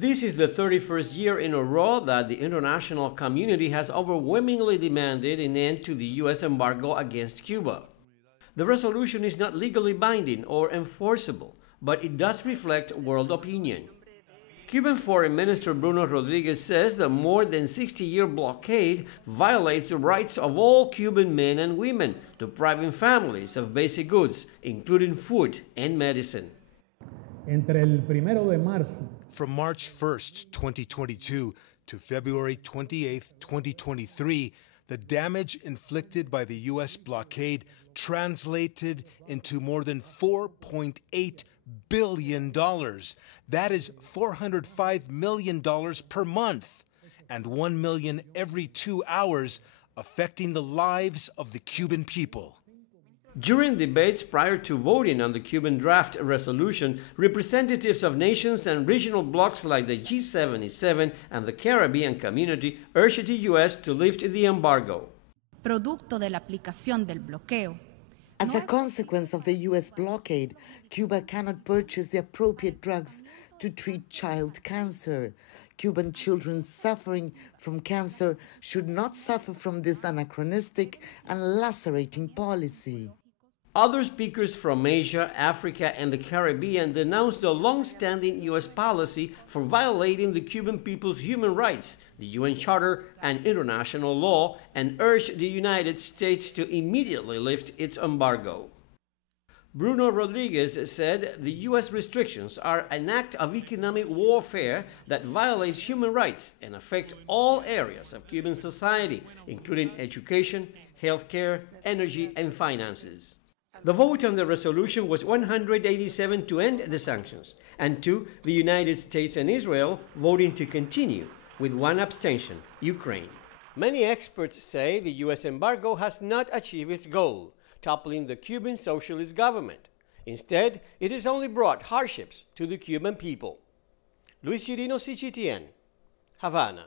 This is the 31st year in a row that the international community has overwhelmingly demanded an end to the U.S. embargo against Cuba. The resolution is not legally binding or enforceable, but it does reflect world opinion. Cuban Foreign Minister Bruno Rodriguez says the more than 60-year blockade violates the rights of all Cuban men and women, depriving families of basic goods, including food and medicine. From March 1st, 2022 to February 28, 2023, the damage inflicted by the U.S. blockade translated into more than $4.8 billion. That is $405 million per month and $1 million every 2 hours, affecting the lives of the Cuban people. During debates prior to voting on the Cuban draft resolution, representatives of nations and regional blocs like the G77 and the Caribbean Community urged the U.S. to lift the embargo. Producto de la aplicación del bloqueo. As a consequence of the U.S. blockade, Cuba cannot purchase the appropriate drugs to treat child cancer. Cuban children suffering from cancer should not suffer from this anachronistic and lacerating policy. Other speakers from Asia, Africa, and the Caribbean denounced the long-standing U.S. policy for violating the Cuban people's human rights, the UN Charter, and international law, and urged the United States to immediately lift its embargo. Bruno Rodriguez said the U.S. restrictions are an act of economic warfare that violates human rights and affect all areas of Cuban society, including education, healthcare, energy, and finances. The vote on the resolution was 187 to end the sanctions, and 2, the United States and Israel voting to continue, with 1 abstention, Ukraine. Many experts say the U.S. embargo has not achieved its goal, toppling the Cuban socialist government. Instead, it has only brought hardships to the Cuban people. Luis Chirino, CGTN, Havana.